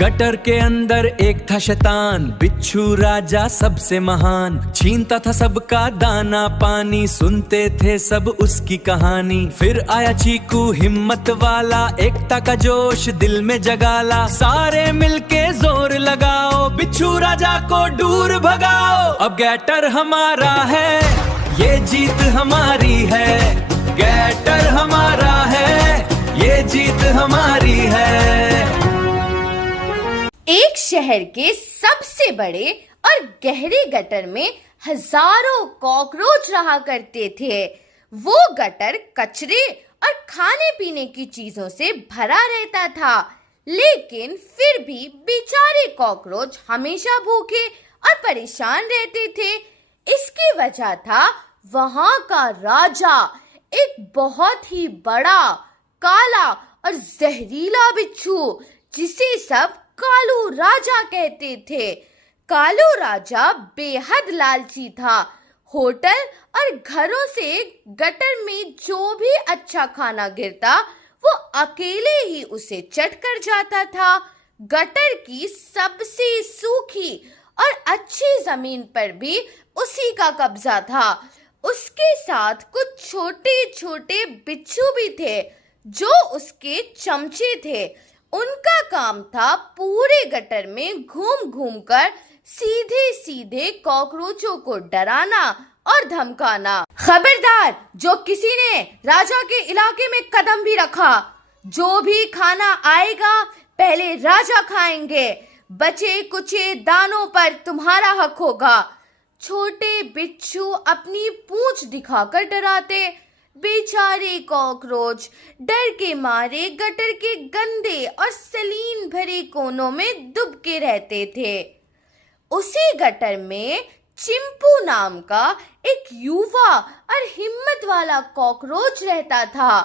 Gutter के अंदर एक था शैतान, बिच्छू राजा सबसे महान। छीनता था सबका दाना पानी, सुनते थे सब उसकी कहानी। फिर आया चीकू हिम्मत वाला, एकता का जोश दिल में जगाला। सारे मिलके जोर लगाओ, बिच्छू राजा को दूर भगाओ। अब गैटर हमारा है, ये जीत हमारी है। गैटर हमारा है, ये जीत हमारी है। एक शहर के सबसे बड़े और गहरे गटर में हजारों कॉकरोच रहा करते थे। वो गटर कचरे और खाने पीने की चीजों से भरा रहता था, लेकिन फिर भी बेचारे कॉकरोच हमेशा भूखे और परेशान रहते थे। इसकी वजह था वहां का राजा, एक बहुत ही बड़ा, काला और जहरीला बिच्छू, जिसे सब कालू राजा कहते थे। कालू राजा बेहद लालची था। होटल और घरों से गटर में जो भी अच्छा खाना गिरता, वो अकेले ही उसे चट कर जाता था। गटर की सबसे सूखी और अच्छी जमीन पर भी उसी का कब्जा था। उसके साथ कुछ छोटे छोटे बिच्छू भी थे, जो उसके चमचे थे। उनका काम था पूरे गटर में घूम घूम कर सीधे सीधे कॉकरोचों को डराना और धमकाना। खबरदार, जो किसी ने राजा के इलाके में कदम भी रखा, जो भी खाना आएगा पहले राजा खाएंगे। बचे कुचे दानों पर तुम्हारा हक होगा। छोटे बिच्छू अपनी पूंछ दिखाकर डराते। बेचारे कॉकरोच डर के मारे गटर के गंदे और सलीन भरे कोनों में दुबके रहते थे। उसी गटर में चिंपू नाम का एक युवा और हिम्मत वाला कॉकरोच रहता था।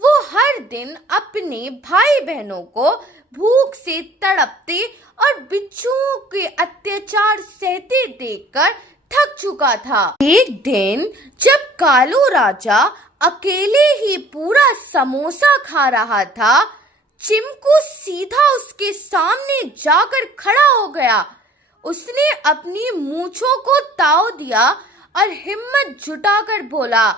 वो हर दिन अपने भाई बहनों को भूख से तड़पते और बिच्छुओं के अत्याचार सहते देखकर थक चुका था। एक दिन जब कालू राजा अकेले ही पूरा समोसा खा रहा था, चिंकू सीधा उसके सामने जाकर खड़ा हो गया। उसने अपनी मूंछों को ताव दिया और हिम्मत जुटाकर बोला,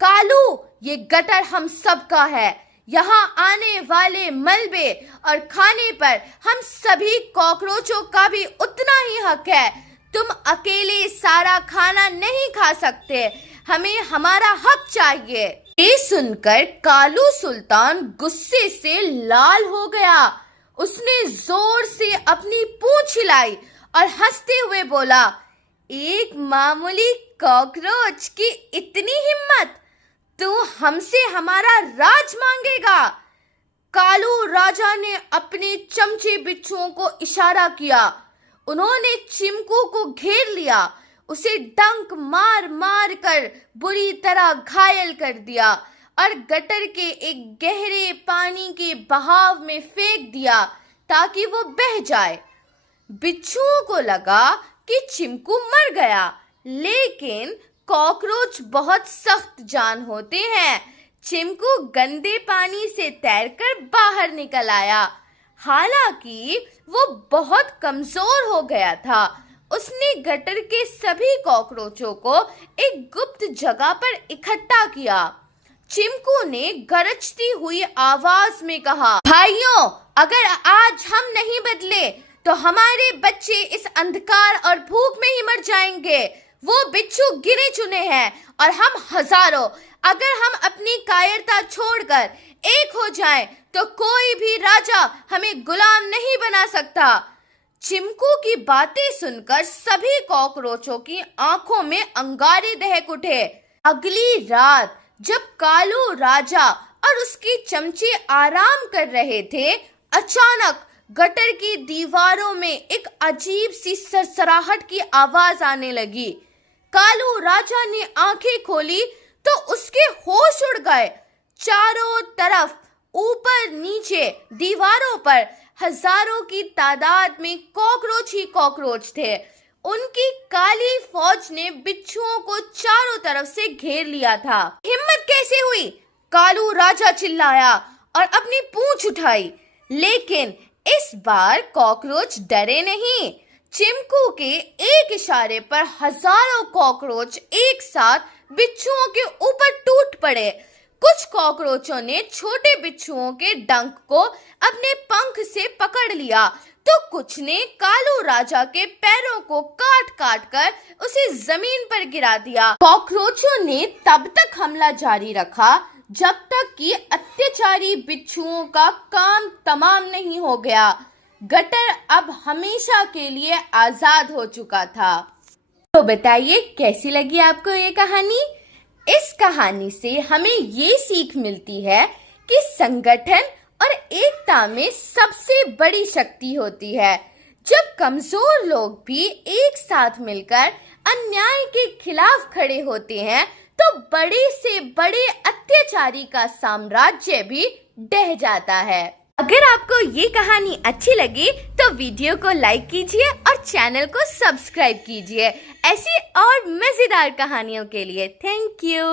कालू, ये गटर हम सबका है। यहाँ आने वाले मलबे और खाने पर हम सभी कॉकरोचों का भी उतना ही हक है। तुम अकेले सारा खाना नहीं खा सकते, हमें हमारा हक चाहिए। ये सुनकर कालू सुल्तान गुस्से से लाल हो गया। उसने जोर से अपनी पूंछ हिलाई और हंसते हुए बोला, एक मामूली कॉकरोच की इतनी हिम्मत, तू हमसे हमारा राज मांगेगा? कालू राजा ने अपने चमचे बिच्छुओं को इशारा किया। उन्होंने चिंकू को घेर लिया, उसे डंक मार मार कर बुरी तरह घायल कर दिया और गटर के एक गहरे पानी के बहाव में फेंक दिया ताकि वो बह जाए। बिच्छुओं को लगा कि चिंकू मर गया, लेकिन कॉकरोच बहुत सख्त जान होते हैं। चिंकू गंदे पानी से तैरकर बाहर निकल आया। हालांकि वो बहुत कमजोर हो गया था। उसने गटर के सभी कॉकरोचों को एक गुप्त जगह पर इकट्ठा किया। चिंकू ने गरजती हुई आवाज में कहा, भाइयों, अगर आज हम नहीं बदले तो हमारे बच्चे इस अंधकार और भूख में ही मर जाएंगे। वो बिच्छू गिने चुने हैं और हम हजारों। अगर हम अपनी कायरता छोड़कर एक हो जाएं, तो कोई भी राजा हमें गुलाम नहीं बना सकता। चिंकू की बातें सुनकर सभी कॉकरोचों की आंखों में अंगारे दहक उठे। अगली रात जब कालू राजा और उसके चमचे आराम कर रहे थे, अचानक गटर की दीवारों में एक अजीब सी सरसराहट की आवाज आने लगी। कालू राजा ने आंखें खोली तो उसके होश उड़ गए। चारों तरफ, ऊपर नीचे, दीवारों पर हजारों की तादाद में कॉकरोच ही कॉकरोच थे। उनकी काली फौज ने बिच्छुओं को चारों तरफ से घेर लिया था। हिम्मत कैसे हुई? कालू राजा चिल्लाया और अपनी पूंछ उठाई, लेकिन इस बार कॉकरोच डरे नहीं। चिंकू के एक इशारे पर हजारों कॉकरोच एक साथ बिच्छुओं के ऊपर टूट पड़े। कुछ कॉकरोचों ने छोटे बिच्छुओं के डंक को अपने पंख से पकड़ लिया, तो कुछ ने कालू राजा के पैरों को काट काट कर उसे जमीन पर गिरा दिया। कॉकरोचों ने तब तक हमला जारी रखा जब तक कि अत्याचारी बिच्छुओं का काम तमाम नहीं हो गया। गटर अब हमेशा के लिए आजाद हो चुका था। तो बताइए कैसी लगी आपको ये कहानी? इस कहानी से हमें ये सीख मिलती है कि संगठन और एकता में सबसे बड़ी शक्ति होती है। जब कमजोर लोग भी एक साथ मिलकर अन्याय के खिलाफ खड़े होते हैं तो बड़े से बड़े अत्याचारी का साम्राज्य भी ढह जाता है। अगर आपको ये कहानी अच्छी लगी तो वीडियो को लाइक कीजिए और चैनल को सब्सक्राइब कीजिए ऐसी और मजेदार कहानियों के लिए। Thank you.